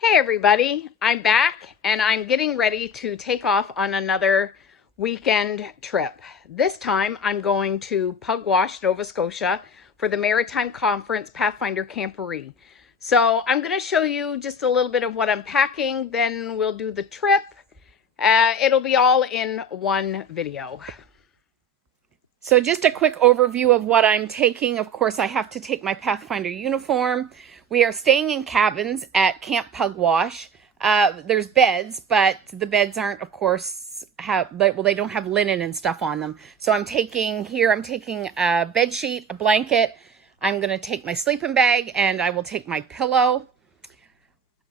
Hey everybody, I'm back and I'm getting ready to take off on another weekend trip. This time I'm going to Pugwash, Nova Scotia for the Maritime Conference Pathfinder Camporee. So I'm going to show you just a little bit of what I'm packing, then we'll do the trip. It'll be all in one video. So just a quick overview of what I'm taking. Of course, I have to take my Pathfinder uniform. We are staying in cabins at Camp Pugwash. There's beds, but the beds aren't, of course, they don't have linen and stuff on them. So I'm taking a bed sheet, a blanket. I'm going to take my sleeping bag, and I will take my pillow.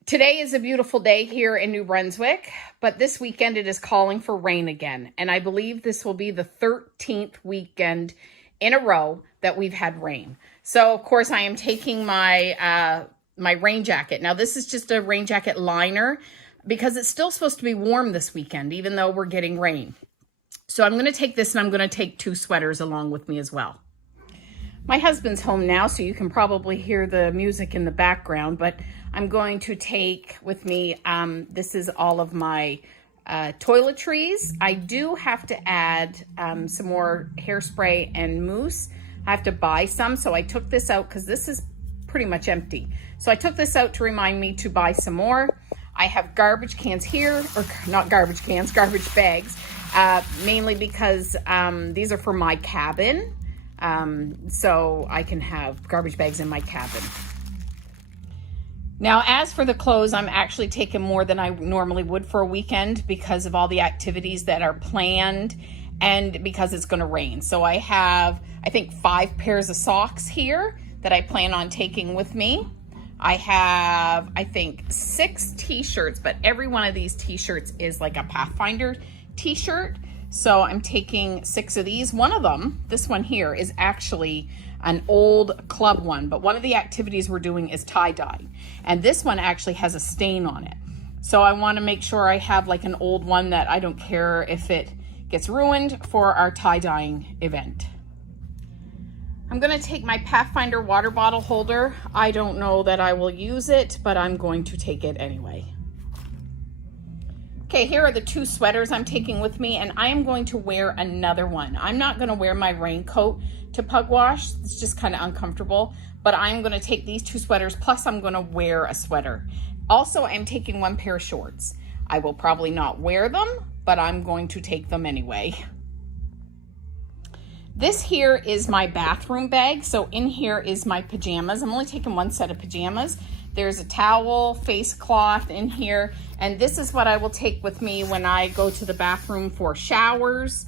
Today is a beautiful day here in New Brunswick, but this weekend it is calling for rain again. And I believe this will be the 13th weekend in a row that we've had rain. So, of course, I am taking my my rain jacket. Now, this is just a rain jacket liner because it's still supposed to be warm this weekend, even though we're getting rain. So I'm going to take this, and I'm going to take 2 sweaters along with me as well. My husband's home now, so you can probably hear the music in the background, but I'm going to take with me, this is all of my toiletries. I do have to add some more hairspray and mousse. I have to buy some, so I took this out because this is pretty much empty. So I took this out to remind me to buy some more. I have garbage cans here, or not garbage cans, garbage bags, mainly because these are for my cabin. So I can have garbage bags in my cabin. Now, as for the clothes, I'm actually taking more than I normally would for a weekend because of all the activities that are planned and because it's going to rain. So I have, I think, 5 pairs of socks here that I plan on taking with me. I have, I think, 6 t-shirts, but every one of these t-shirts is like a Pathfinder t-shirt. So I'm taking 6 of these. One of them, this one here, is actually an old club one, but one of the activities we're doing is tie-dye. And this one actually has a stain on it. So I want to make sure I have like an old one that I don't care if it gets ruined for our tie-dyeing event. I'm going to take my Pathfinder water bottle holder. I don't know that I will use it, but I'm going to take it anyway. Okay, here are the 2 sweaters I'm taking with me, and I am going to wear another one. I'm not going to wear my raincoat to Pugwash. It's just kind of uncomfortable, but I'm going to take these 2 sweaters, plus I'm going to wear a sweater. Also, I'm taking 1 pair of shorts. I will probably not wear them, but I'm going to take them anyway. This here is my bathroom bag. So in here is my pajamas. I'm only taking 1 set of pajamas. There's a towel, face cloth in here, and this is what I will take with me when I go to the bathroom for showers,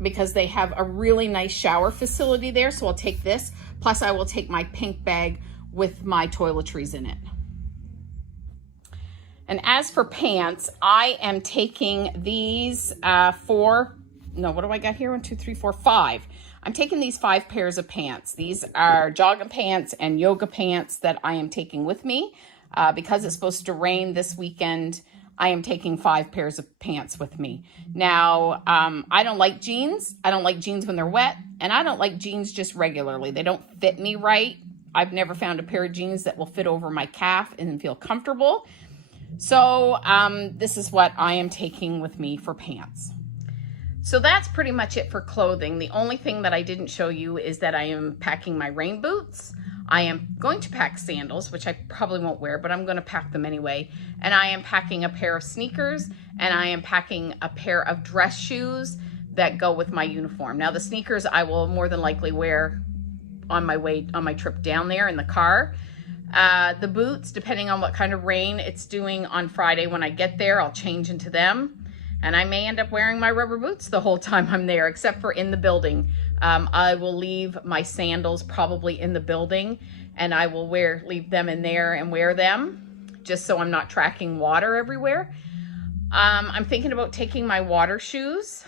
because they have a really nice shower facility there, so I'll take this. Plus, I will take my pink bag with my toiletries in it. And as for pants, I am taking these 5. I'm taking these 5 pairs of pants. These are jogging pants and yoga pants that I am taking with me. Because it's supposed to rain this weekend, I am taking 5 pairs of pants with me. Now, I don't like jeans. I don't like jeans when they're wet, and I don't like jeans just regularly. They don't fit me right. I've never found a pair of jeans that will fit over my calf and feel comfortable. So this is what I am taking with me for pants. So that's pretty much it for clothing. The only thing that I didn't show you is that I am packing my rain boots. I am going to pack sandals, which I probably won't wear, but I'm going to pack them anyway. And I am packing a pair of sneakers, and I am packing a pair of dress shoes that go with my uniform. Now, the sneakers I will more than likely wear on my trip down there in the car. The boots, depending on what kind of rain it's doing on Friday when I get there, I'll change into them. And I may end up wearing my rubber boots the whole time I'm there, except for in the building. I will leave my sandals probably in the building, and I will leave them in there and wear them, just so I'm not tracking water everywhere. I'm thinking about taking my water shoes.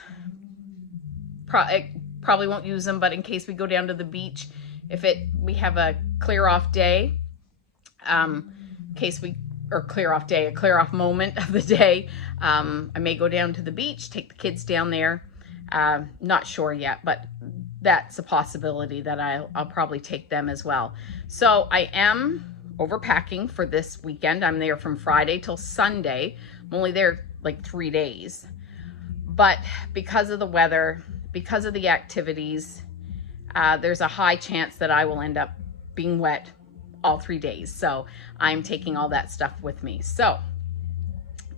Probably won't use them, but in case we go down to the beach, if we have a clear off day, a clear off moment of the day, I may go down to the beach, take the kids down there. Not sure yet, but that's a possibility that I'll probably take them as well. So I am overpacking for this weekend. I'm there from Friday till Sunday. I'm only there like 3 days. But because of the weather, because of the activities, there's a high chance that I will end up being wet all 3 days. So I'm taking all that stuff with me. So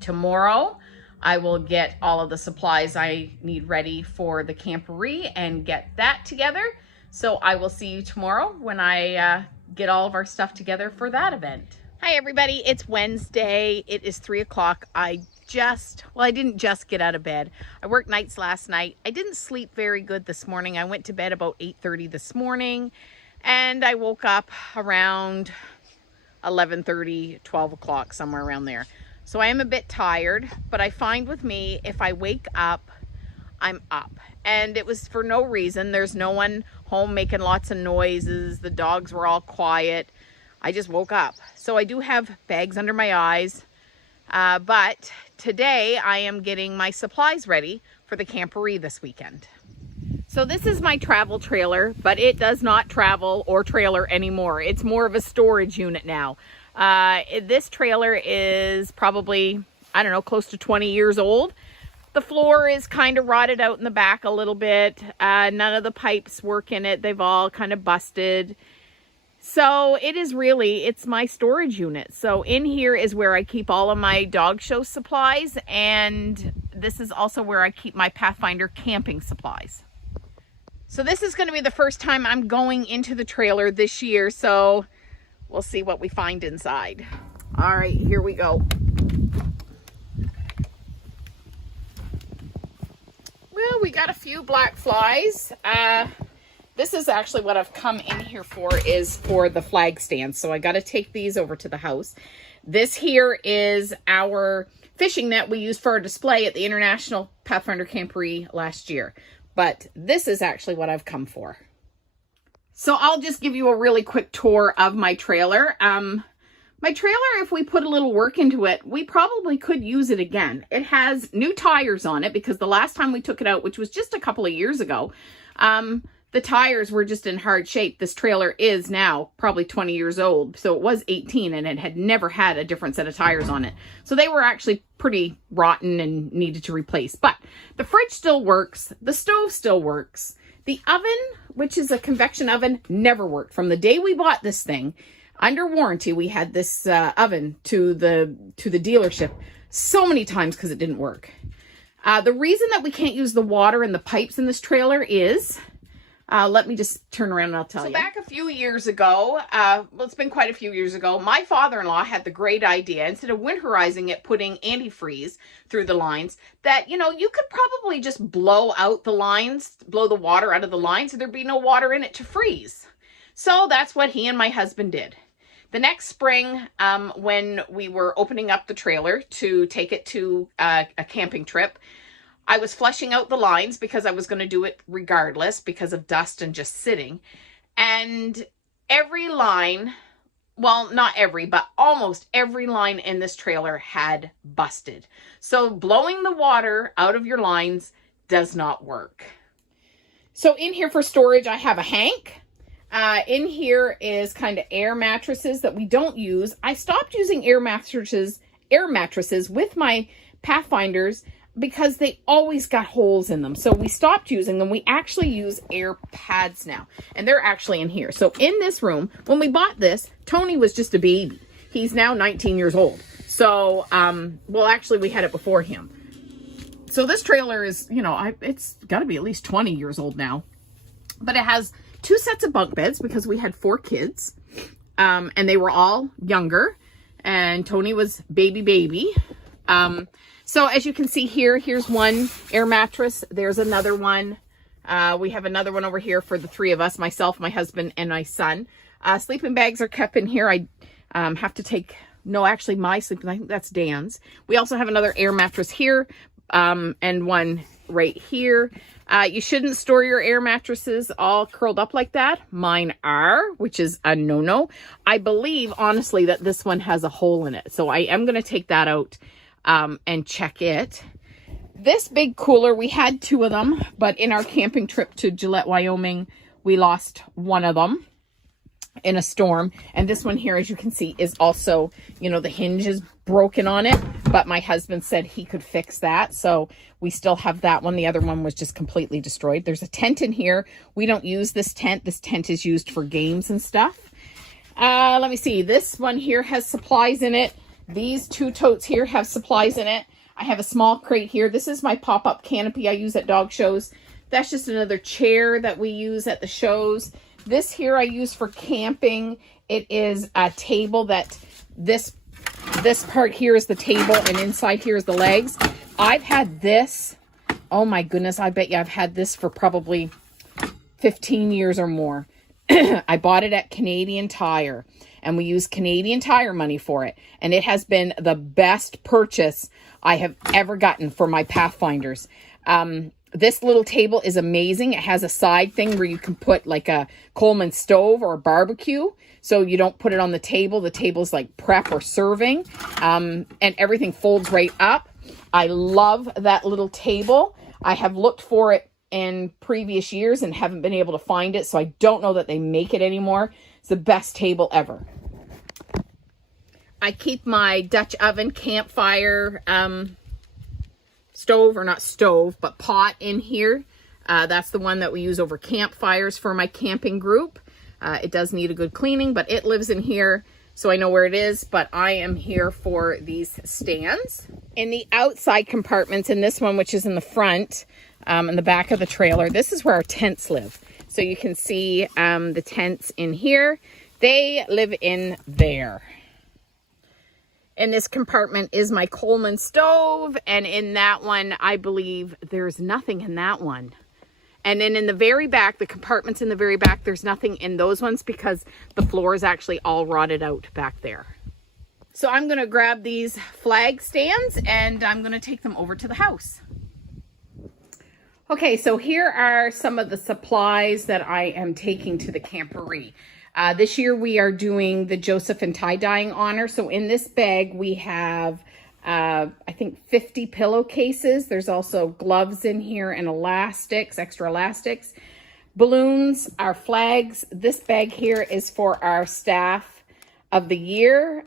tomorrow I will get all of the supplies I need ready for the camporee and get that together. So I will see you tomorrow when I get all of our stuff together for that event. Hi everybody, it's Wednesday. It is 3 o'clock. I didn't just get out of bed. I worked nights last night. I didn't sleep very good this morning. I went to bed about 8:30 this morning and I woke up around 11:30, 12 o'clock, somewhere around there. So I am a bit tired, but I find with me, if I wake up, I'm up. And it was for no reason. There's no one home making lots of noises. The dogs were all quiet. I just woke up. So I do have bags under my eyes. But today I am getting my supplies ready for the camporee this weekend. So this is my travel trailer, but it does not travel or trailer anymore. It's more of a storage unit now. This trailer is probably, I don't know, close to 20 years old. The floor is kind of rotted out in the back a little bit. None of the pipes work in it. They've all kind of busted. So it's my storage unit. So in here is where I keep all of my dog show supplies. And this is also where I keep my Pathfinder camping supplies. So this is going to be the first time I'm going into the trailer this year. So we'll see what we find inside. All right, here we go. Well, we got a few black flies. This is actually what I've come in here for, is for the flag stands. So I got to take these over to the house. This here is our fishing net we used for our display at the International Pathfinder Camporee last year. But this is actually what I've come for. So I'll just give you a really quick tour of my trailer. My trailer, if we put a little work into it, we probably could use it again. It has new tires on it because the last time we took it out, which was just a couple of years ago, the tires were just in hard shape. This trailer is now probably 20 years old. So it was 18 and it had never had a different set of tires on it. So they were actually pretty rotten and needed to replace. But the fridge still works. The stove still works. The oven, which is a convection oven, never worked. From the day we bought this thing, under warranty, we had this oven to the dealership so many times because it didn't work. The reason that we can't use the water in the pipes in this trailer is, let me just turn around and I'll tell you. So back a few years ago, well, it's been quite a few years ago, my father-in-law had the great idea, instead of winterizing it, putting antifreeze through the lines, that, you know, you could probably just blow out the lines, blow the water out of the lines, so there'd be no water in it to freeze. So that's what he and my husband did. The next spring, when we were opening up the trailer to take it to a camping trip, I was flushing out the lines because I was going to do it regardless because of dust and just sitting. And every line, well, not every, but almost every line in this trailer had busted. So blowing the water out of your lines does not work. So in here for storage, I have a hank. In here is kind of air mattresses that we don't use. I stopped using air mattresses with my Pathfinders because they always got holes in them. So we stopped using them. We actually use air pads now, and they're actually in here. So in this room, when we bought this, Tony was just a baby. He's now 19 years old. So, well, actually we had it before him. So this trailer is, you know, it's got to be at least 20 years old now, but it has 2 sets of bunk beds because we had 4 kids, and they were all younger, and Tony was baby. So as you can see here, here's one air mattress. There's another one. We have another one over here for the 3 of us, myself, my husband, and my son. Sleeping bags are kept in here. I have to take, no, actually my sleeping, I think that's Dan's. We also have another air mattress here, and one right here. You shouldn't store your air mattresses all curled up like that. Mine are, which is a no-no. I believe, honestly, that this one has a hole in it. So I am going to take that out and check it. This big cooler, we had 2 of them, but in our camping trip to Gillette, Wyoming, we lost one of them. in a storm. And this one here, as you can see, is also, you know, the hinge is broken on it, but my husband said he could fix that. So we still have that one. The other one was just completely destroyed. There's a tent in here. We don't use this tent. This tent is used for games and stuff. Let me see. This one here has supplies in it. These two totes here have supplies in it. I have a small crate here. This is my pop-up canopy I use at dog shows. That's just another chair that we use at the shows. This here I use for camping. It is a table that this part here is the table and inside here is the legs. I've had this, oh my goodness, I bet you I've had this for probably 15 years or more. I bought it at Canadian Tire and we use Canadian Tire money for it. And it has been the best purchase I have ever gotten for my Pathfinders. This little table is amazing. It has a side thing where you can put like a Coleman stove or a barbecue. So you don't put it on the table. The table's like prep or serving. And everything folds right up. I love that little table. I have looked for it in previous years and haven't been able to find it. So I don't know that they make it anymore. It's the best table ever. I keep my Dutch oven campfire stove, or not stove, but pot in here. That's the one that we use over campfires for my camping group. It does need a good cleaning, but it lives in here, so I know where it is, but I am here for these stands. In the outside compartments, in this one, which is in the front, in the back of the trailer, this is where our tents live. So you can see the tents in here. They live in there. In this compartment is my Coleman stove, and in that one, I believe there's nothing in that one. And then in the very back, the compartments in the very back, there's nothing in those ones because the floor is actually all rotted out back there. So I'm going to grab these flag stands and I'm going to take them over to the house. Okay, so here are some of the supplies that I am taking to the camporee. This year we are doing the Joseph and tie-dyeing honor. So in this bag we have, I think 50 pillowcases. There's also gloves in here and elastics, extra elastics. Balloons, our flags. This bag here is for our staff of the year.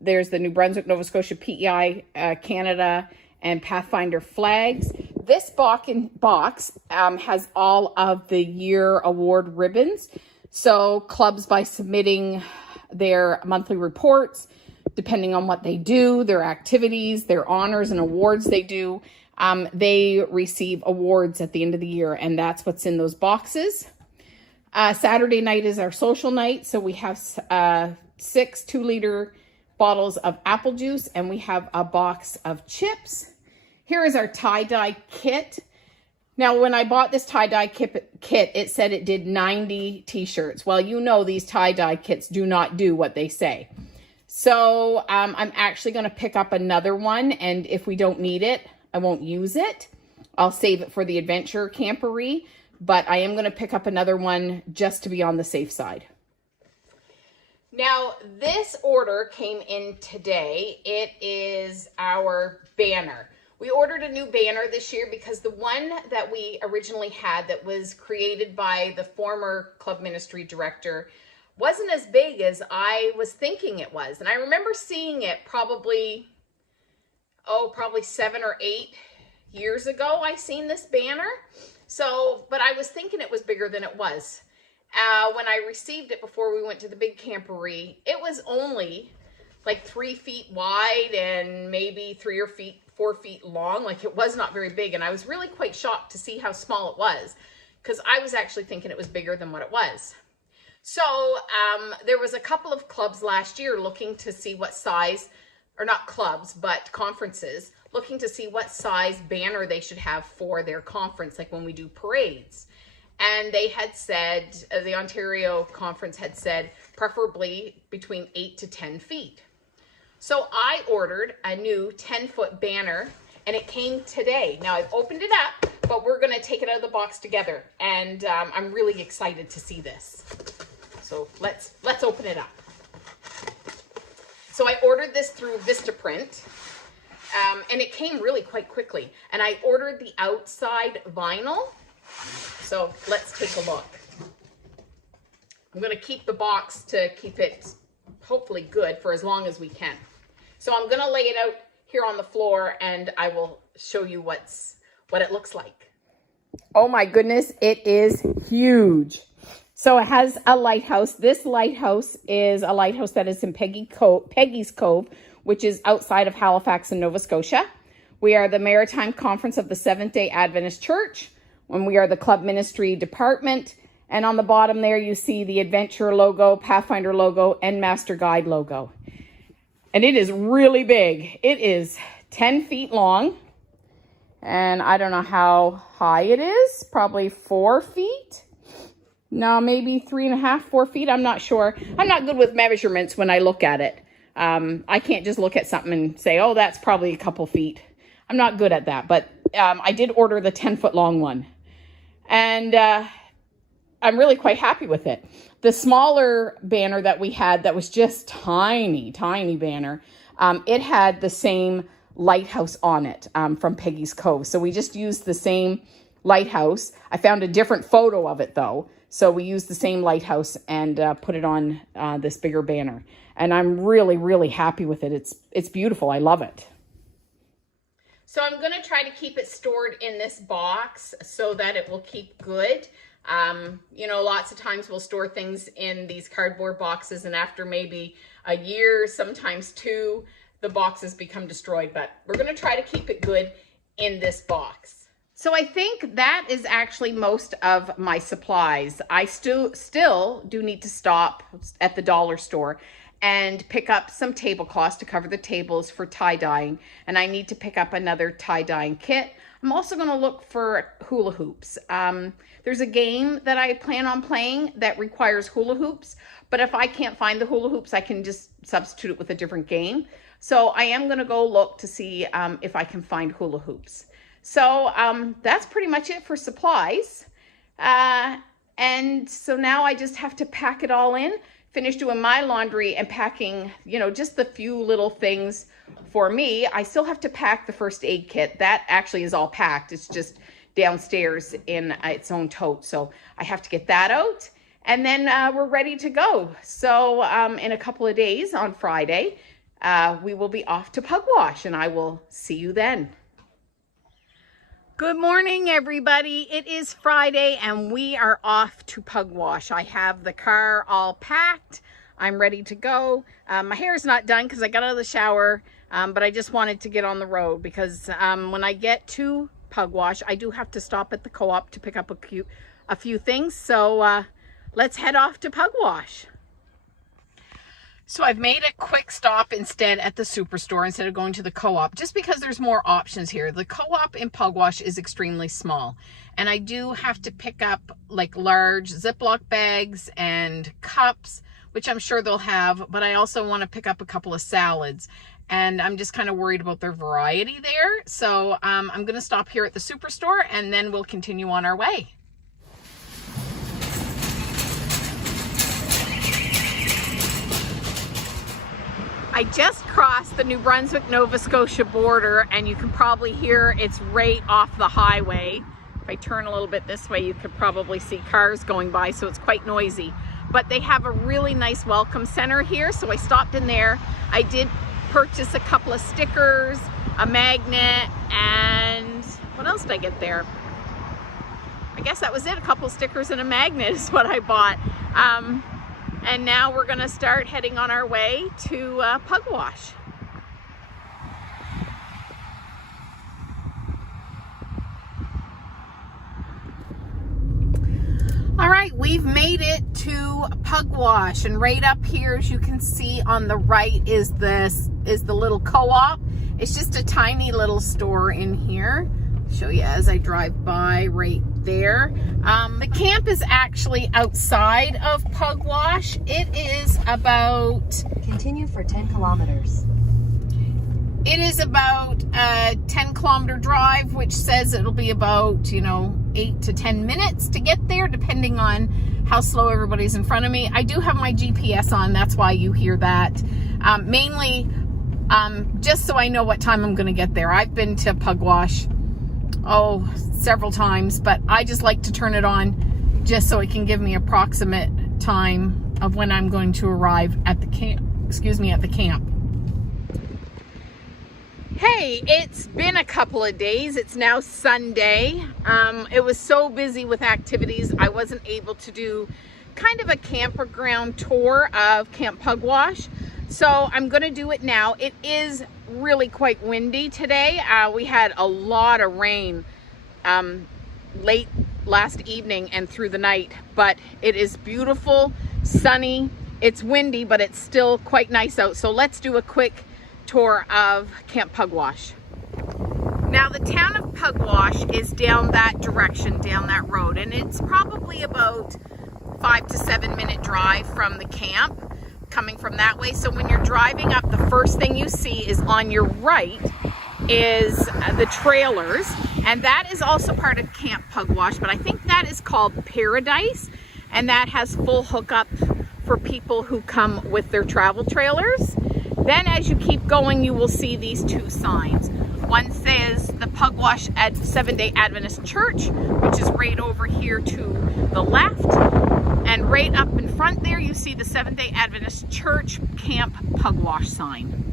There's the New Brunswick, Nova Scotia, PEI, Canada, and Pathfinder flags. This box has all of the year award ribbons. So clubs, by submitting their monthly reports, depending on what they do, their activities, their honors and awards they do, they receive awards at the end of the year, and that's what's in those boxes. Saturday night is our social night, so we have 6 2-liter bottles of apple juice, and we have a box of chips. Here is our tie-dye kit. Now, when I bought this tie-dye kit, it said it did 90 t-shirts. Well, you know these tie-dye kits do not do what they say. So I'm actually going to pick up another one, and if we don't need it, I won't use it. I'll save it for the adventure camporee, but I am going to pick up another one just to be on the safe side. Now, this order came in today. It is our banner. We ordered a new banner this year because the one that we originally had that was created by the former club ministry director wasn't as big as I was thinking it was. And I remember seeing it probably 7 or 8 years ago. I seen this banner. So, but I was thinking it was bigger than it was. When I received it before we went to the big camporee, it was only like 3 feet wide and maybe 3 or 4 feet long. Like, it was not very big. And I was really quite shocked to see how small it was, because I was actually thinking it was bigger than what it was. So there was a couple of clubs last year looking to see what size, or not clubs, but conferences, looking to see what size banner they should have for their conference, like when we do parades. And they had said, the Ontario conference had said, preferably between 8 to 10 feet. So I ordered a new 10-foot banner, and it came today. Now, I've opened it up, but we're going to take it out of the box together, and I'm really excited to see this. So let's open it up. So I ordered this through Vistaprint, and it came really quite quickly. And I ordered the outside vinyl. So let's take a look. I'm going to keep the box to keep it hopefully good for as long as we can. So I'm going to lay it out here on the floor and I will show you what it looks like. Oh my goodness, it is huge. So it has a lighthouse. This lighthouse is a lighthouse that is in Peggy's Cove, which is outside of Halifax in Nova Scotia. We are the Maritime Conference of the Seventh-day Adventist Church, and we are the Club Ministry Department. And on the bottom there, you see the Adventure logo, Pathfinder logo, and Master Guide logo. And it is really big. It is 10 feet long. And I don't know how high it is. Probably 4 feet. No, maybe 3.5, 4 feet. I'm not sure. I'm not good with measurements when I look at it. I can't just look at something and say, oh, that's probably a couple feet. I'm not good at that. But I did order the 10-foot long one. And I'm really quite happy with it. The smaller banner that we had that was just tiny banner, it had the same lighthouse on it from Peggy's Cove. So we just used the same lighthouse. I found a different photo of it though. So we used the same lighthouse and put it on this bigger banner. And I'm really, really happy with it. It's beautiful. I love it. So I'm going to try to keep it stored in this box so that it will keep good. You know, lots of times we'll store things in these cardboard boxes and after maybe a year, sometimes 2, the boxes become destroyed, but we're going to try to keep it good in this box. So I think that is actually most of my supplies. I still do need to stop at the dollar store and pick up some tablecloths to cover the tables for tie-dyeing, and I need to pick up another tie-dyeing kit. I'm also going to look for hula hoops. There's a game that I plan on playing that requires hula hoops, but if I can't find the hula hoops, I can just substitute it with a different game. So I am going to go look to see if I can find hula hoops. So that's pretty much it for supplies. And so now I just have to pack it all in, finish doing my laundry and packing, you know, just the few little things for me. I still have to pack the first aid kit. That actually is all packed. It's just downstairs in its own tote. So I have to get that out and then we're ready to go. So in a couple of days on Friday, we will be off to Pugwash and I will see you then. Good morning, everybody. It is Friday and we are off to Pugwash. I have the car all packed. I'm ready to go. My hair is not done because I got out of the shower, but I just wanted to get on the road because when I get to Pugwash, I do have to stop at the co-op to pick up a few things. So let's head off to Pugwash. So I've made a quick stop instead at the superstore instead of going to the co-op, just because there's more options here. The co-op in Pugwash is extremely small, and I do have to pick up like large Ziploc bags and cups, which I'm sure they'll have, but I also want to pick up a couple of salads, and I'm just kind of worried about their variety there. So I'm going to stop here at the superstore and then we'll continue on our way. I just crossed the New Brunswick, Nova Scotia border and you can probably hear it's right off the highway. If I turn a little bit this way, you could probably see cars going by, so it's quite noisy. But they have a really nice welcome center here, so I stopped in there. I did purchase a couple of stickers, a magnet, and what else did I get there? I guess that was it. A couple of stickers and a magnet is what I bought. And now we're going to start heading on our way to Pugwash. All right, we've made it to Pugwash, and right up here, as you can see on the right, is the little co-op. It's just a tiny little store in here. I'll show you as I drive by right there. The camp is actually outside of Pugwash. It is about... Continue for 10 kilometers. It is about a 10-kilometer drive, which says it'll be about, 8 to 10 minutes to get there, depending on how slow everybody's in front of me. I do have my GPS on, that's why you hear that. Mainly, just so I know what time I'm going to get there. I've been to Pugwash, several times, but I just like to turn it on just so it can give me approximate time of when I'm going to arrive at the camp, at the camp. Hey, it's been a couple of days. It's now Sunday. It was so busy with activities, I wasn't able to do kind of a campground tour of Camp Pugwash. So I'm going to do it now. It is really quite windy today. We had a lot of rain late last evening and through the night, but it is beautiful, sunny. It's windy, but it's still quite nice out. So let's do a quick tour of Camp Pugwash. Now the town of Pugwash is down that direction, down that road, and it's probably about 5 to 7 minute drive from the camp coming from that way. So when you're driving up, the first thing you see is on your right is the trailers, and that is also part of Camp Pugwash, but I think that is called Paradise, and that has full hookup for people who come with their travel trailers. Then as you keep going, you will see these two signs. One says the Pugwash Seventh-day Adventist Church, which is right over here to the left. And right up in front there, you see the Seventh-day Adventist Church Camp Pugwash sign.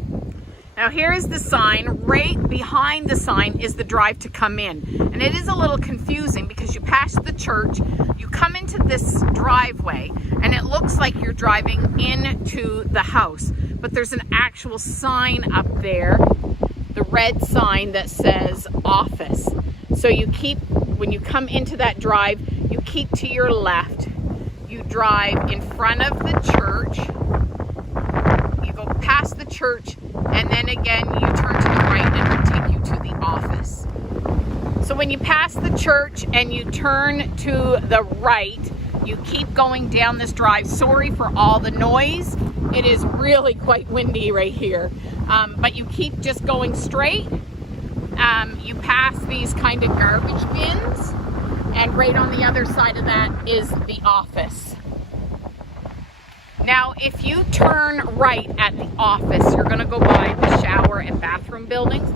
Now here is the sign. Right behind the sign is the drive to come in. And it is a little confusing because you pass the church, you come into this driveway, and it looks like you're driving into the house. But there's an actual sign up there, the red sign that says office. So you keep, when you come into that drive, you keep to your left. You drive in front of the church, you go past the church, and then again you turn to the right and it'll take you to the office. So when you pass the church and you turn to the right, you keep going down this drive. Sorry for all the noise. It is really quite windy right here. But you keep just going straight. You pass these kind of garbage bins, and right on the other side of that is the office. Now, if you turn right at the office, you're gonna go by the shower and bathroom buildings.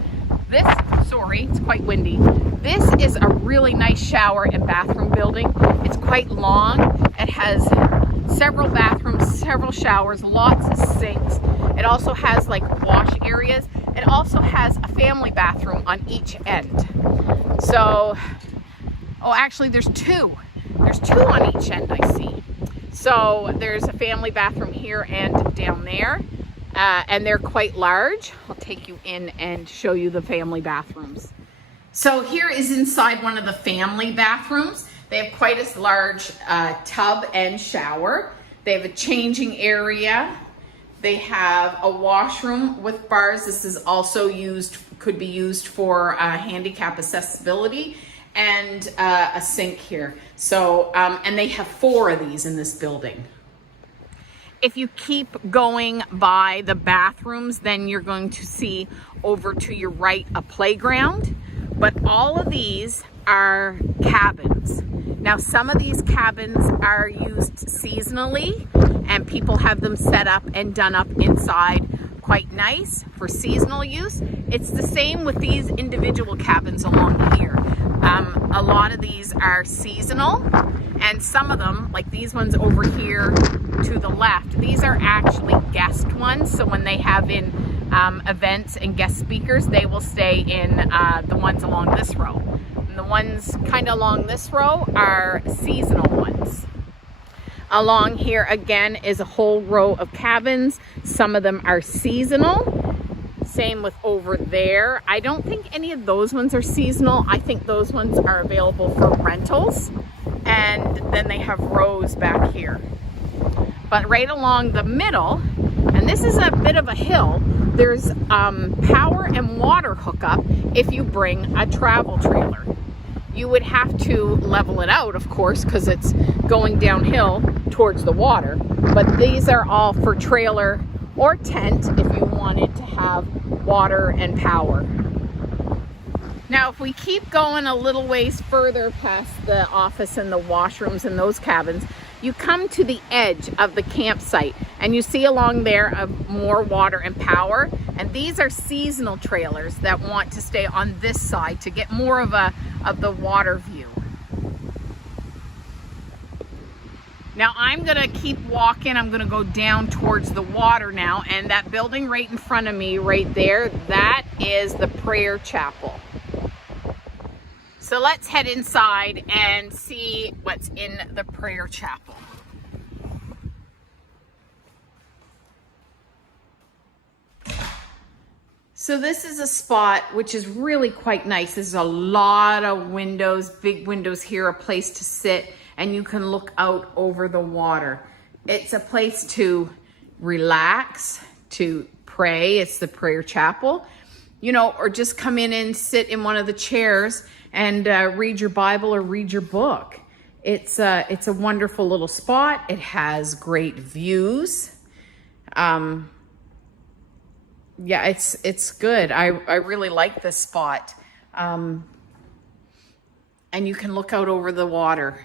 It's quite windy. This is a really nice shower and bathroom building. It's quite long. It has several bathrooms, several showers, lots of sinks. It also has like wash areas. It also has a family bathroom on each end. So, oh, actually there's two. There's two on each end, I see. So there's a family bathroom here and down there. And they're quite large. I'll take you in and show you the family bathrooms. So here is inside one of the family bathrooms. They have quite a large tub and shower. They have a changing area. They have a washroom with bars. This is also could be used for handicap accessibility, and a sink here. So, and they have 4 of these in this building. If you keep going by the bathrooms, then you're going to see over to your right a playground. But all of these are cabins. Now, some of these cabins are used seasonally, and people have them set up and done up inside quite nice for seasonal use. It's the same with these individual cabins along here. A lot of these are seasonal, and some of them, like these ones over here to the left, these are actually guest ones. So when they have in events and guest speakers, they will stay in the ones along this row. And the ones kind of along this row are seasonal ones. Along here again is a whole row of cabins. Some of them are seasonal. Same with over there. I don't think any of those ones are seasonal. I think those ones are available for rentals. And then they have rows back here. But right along the middle, and this is a bit of a hill, there's power and water hookup if you bring a travel trailer. You would have to level it out, of course, because it's going downhill towards the water. But these are all for trailer or tent if you wanted to have water and power. Now, if we keep going a little ways further past the office and the washrooms and those cabins, you come to the edge of the campsite, and you see along there more water and power. And these are seasonal trailers that want to stay on this side to get more of the water view. Now I'm gonna keep walking. I'm gonna go down towards the water now, and that building right in front of me right there, that is the prayer chapel. So let's head inside and see what's in the prayer chapel. So this is a spot which is really quite nice. There's a lot of windows, big windows here, a place to sit, and you can look out over the water. It's a place to relax, to pray. It's the prayer chapel, you know, or just come in and sit in one of the chairs and read your Bible or read your book. It's a wonderful little spot. It has great views. Yeah, it's good. I really like this spot. And you can look out over the water.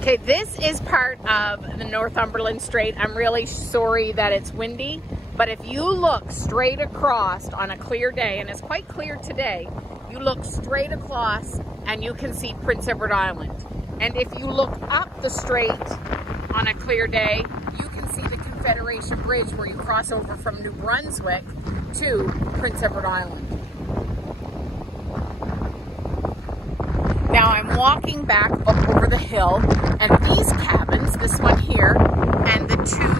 Okay, this is part of the Northumberland Strait. I'm really sorry that it's windy, but if you look straight across on a clear day, and it's quite clear today, you look straight across and you can see Prince Edward Island. And if you look up the strait on a clear day, you can see the Confederation Bridge where you cross over from New Brunswick to Prince Edward Island. Now I'm walking back up over the hill, and these cabins, this one here and the two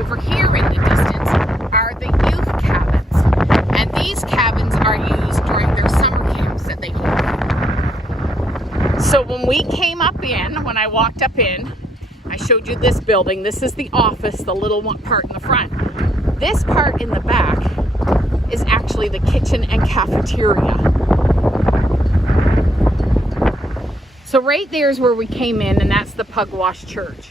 over here in the distance, are the youth cabins. And these cabins are used during their summer camps that they hold. So when we came up in, when I walked up in, I showed you this building. This is the office, the little one part in the front. This part in the back is actually the kitchen and cafeteria. So right there is where we came in, and that's the Pugwash Church.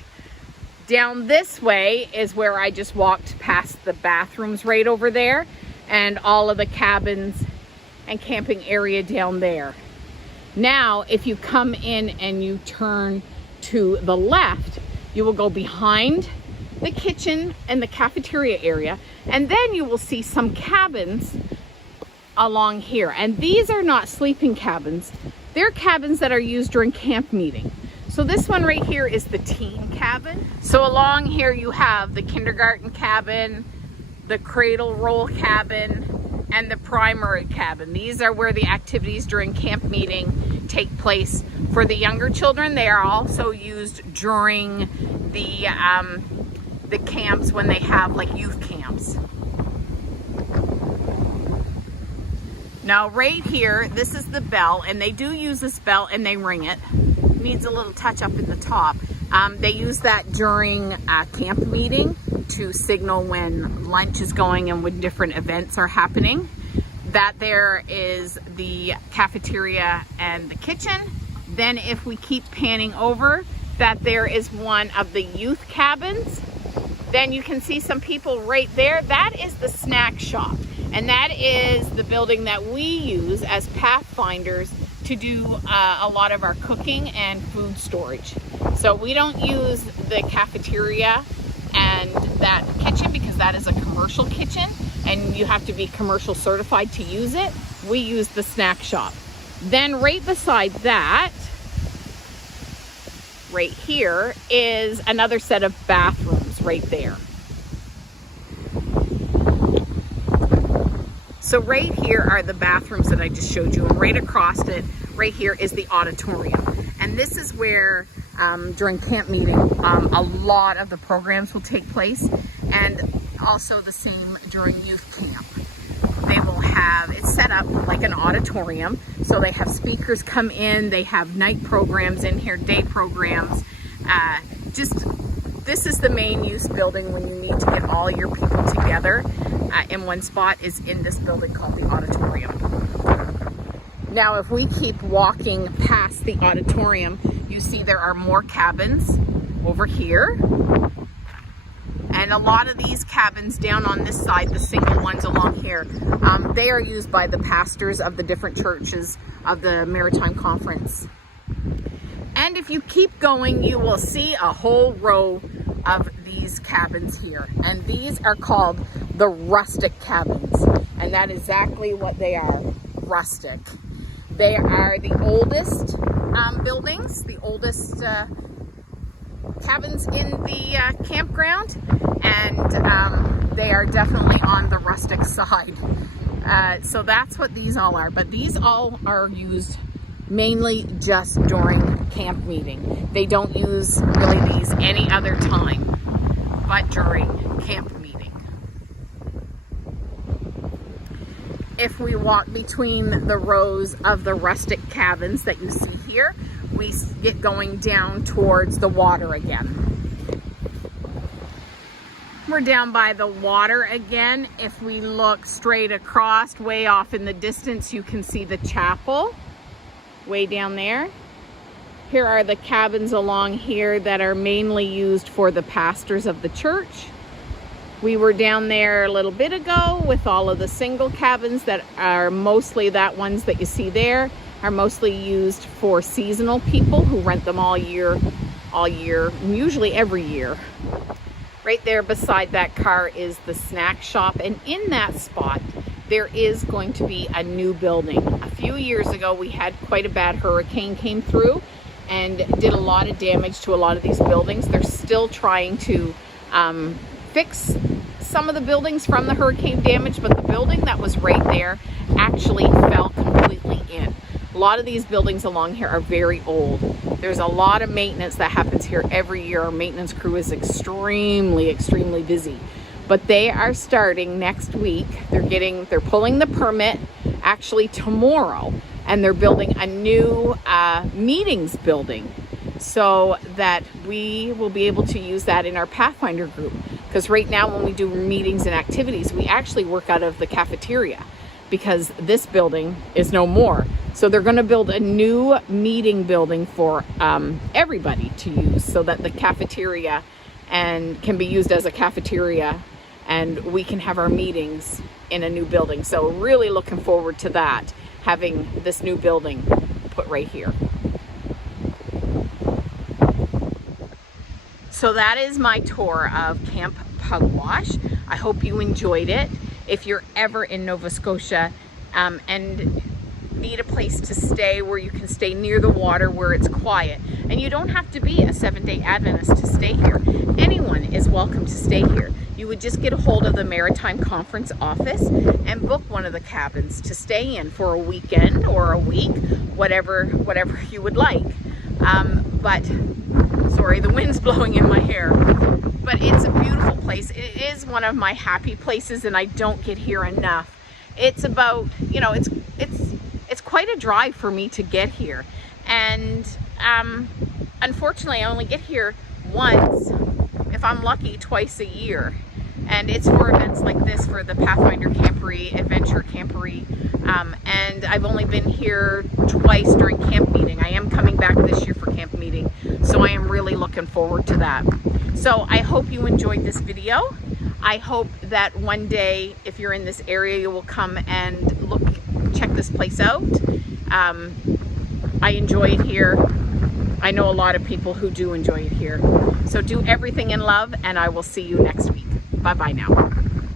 Down this way is where I just walked past the bathrooms right over there, and all of the cabins and camping area down there. Now, if you come in and you turn to the left, you will go behind the kitchen and the cafeteria area, and then you will see some cabins along here. And these are not sleeping cabins. They're cabins that are used during camp meeting. So this one right here is the teen cabin. So along here you have the kindergarten cabin, the cradle roll cabin, and the primary cabin. These are where the activities during camp meeting take place. For the younger children, they are also used during the camps when they have like youth camps. Now right here, this is the bell, and they do use this bell and they ring it. It needs a little touch up in the top. They use that during a camp meeting to signal when lunch is going and when different events are happening. That there is the cafeteria and the kitchen. Then if we keep panning over, that there is one of the youth cabins. Then you can see some people right there. That is the snack shop. And that is the building that we use as pathfinders to do a lot of our cooking and food storage. So we don't use the cafeteria and that kitchen because that is a commercial kitchen and you have to be commercial certified to use it. We use the snack shop. Then right beside that, right here, is another set of bathrooms right there. So right here are the bathrooms that I just showed you, and right across it, right here is the auditorium. And this is where, during camp meeting, a lot of the programs will take place, and also the same during youth camp. They will have, it's set up like an auditorium, so they have speakers come in, they have night programs in here, day programs. This is the main use building when you need to get all your people together in one spot, is in this building called the auditorium. Now, if we keep walking past the auditorium, you see there are more cabins over here. And a lot of these cabins down on this side, the single ones along here, they are used by the pastors of the different churches of the Maritime Conference. And if you keep going, you will see a whole row of these cabins here. And these are called the rustic cabins. And that is exactly what they are, rustic. They are the oldest buildings, the oldest cabins in the campground, and they are definitely on the rustic side. So that's what these all are. But these all are used mainly just during camp meeting. They don't use really these any other time but during camp meeting. If we walk between the rows of the rustic cabins that you see here, we get going down towards the water again. We're down by the water again. If we look straight across, way off in the distance, you can see the chapel way down there. Here are the cabins along here that are mainly used for the pastors of the church. We were down there a little bit ago with all of the single cabins that are mostly, that ones that you see there are mostly used for seasonal people who rent them all year, usually every year. Right there beside that car is the snack shop, and in that spot there is going to be a new building. A few years ago we had quite a bad hurricane came through and did a lot of damage to a lot of these buildings. They're still trying to fix some of the buildings from the hurricane damage, but the building that was right there actually fell completely in. A lot of these buildings along here are very old. There's a lot of maintenance that happens here every year. Our maintenance crew is extremely busy. But they are starting next week. They're pulling the permit actually tomorrow, and they're building a new meetings building so that we will be able to use that in our Pathfinder group. Because right now when we do meetings and activities, we actually work out of the cafeteria because this building is no more. So they're going to build a new meeting building for everybody to use so that the cafeteria can be used as a cafeteria, and we can have our meetings in a new building. So really looking forward to that, having this new building put right here. So that is my tour of Camp Pugwash. I hope you enjoyed it. If you're ever in Nova Scotia and need a place to stay where you can stay near the water where it's quiet, and you don't have to be a Seventh-day Adventist to stay here. Anyone is welcome to stay here. You would just get a hold of the Maritime Conference office and book one of the cabins to stay in for a weekend or a week, whatever you would like. But sorry, the wind's blowing in my hair. But it's a beautiful place. It is one of my happy places, and I don't get here enough. It's about, it's quite a drive for me to get here, and unfortunately I only get here once, if I'm lucky, twice a year, and it's for events like this, for the Pathfinder Camporee, Adventure Camporee, and I've only been here twice during camp meeting. I am coming back this year for camp meeting, so I am really looking forward to that. So I hope you enjoyed this video. I hope that one day, if you're in this area, you will come and check this place out. I enjoy it here. I know a lot of people who do enjoy it here. So do everything in love, and I will see you next week. Bye-bye now.